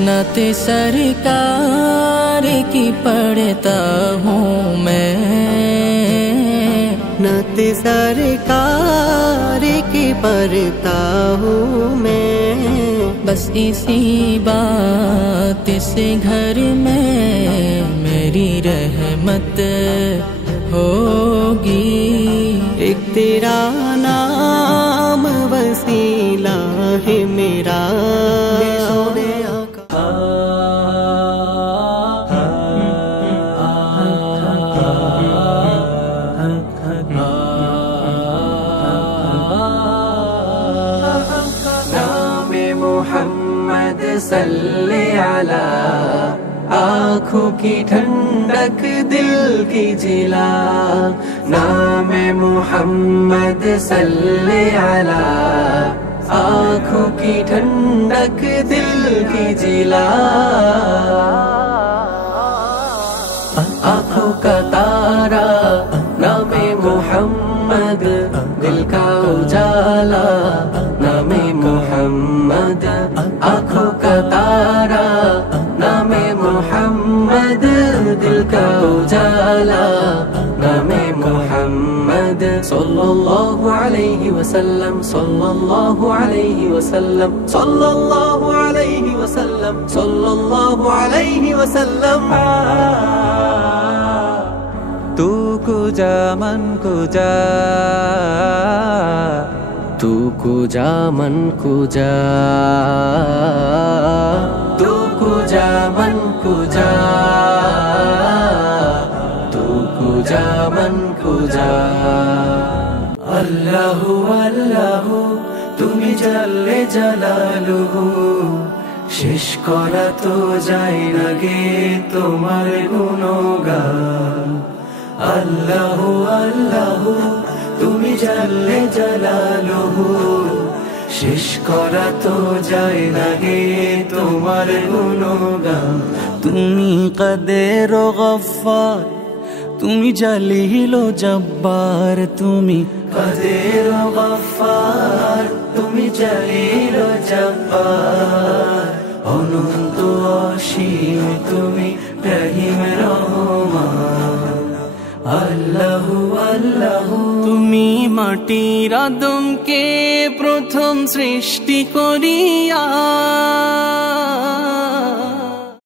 नाते सरकार की पढ़ता हूँ मैं, नाते सरकार की पढ़ता हूँ मैं। बस इसी बात से घर में मेरी रहमत होगी। एक तेरा नाम वसीला है मेरा, सोने आका। नामे मोहम्मद सल्ले अला, आँखों की ठंडक दिल की जिला। नामे मोहम्मद सल्ले अला, आँखों की ठंडक दिल की जिला। आँखों का तारा नामे मोहम्मद, दिल का उजाला नामे मोहम्मद। आँखों का तारा नामे मोहम्मद, दिल का उजाला नामे मोहम्मद। सल्लल्लाहु अलैहि वसल्लम, सल्लल्लाहु अलैहि वसल्लम, सल्लल्लाहु अलैहि वसल्लम, सल्लल्लाहु अलैहि वसल्लम। तू कुजा मन कुजा, तू कुजा मन कुजा, तू कुजा मन कुजा, तू कुजा मन कुजा। अल्लाहु अल्लाहु तुमी जल्ले जलालुहु, শেষ করা তো যায় না গে তোমার গুণগান। আল্লাহু আল্লাহু তুমি জাল্লে জালালুহু, শেষ করা তো যায় না গে তোমার গুণগান। তুমি কাদের ও গফফার, তুমি জালিল ও জব্বার, তুমি কাদের ও গফফার, তুমি জালিল ও জব্বার। অনন্ত অসীম তুমি রহিম রহমান। আল্লাহু আল্লাহু তুমি মাটির আদমকে প্রথম সৃষ্টি করিয়া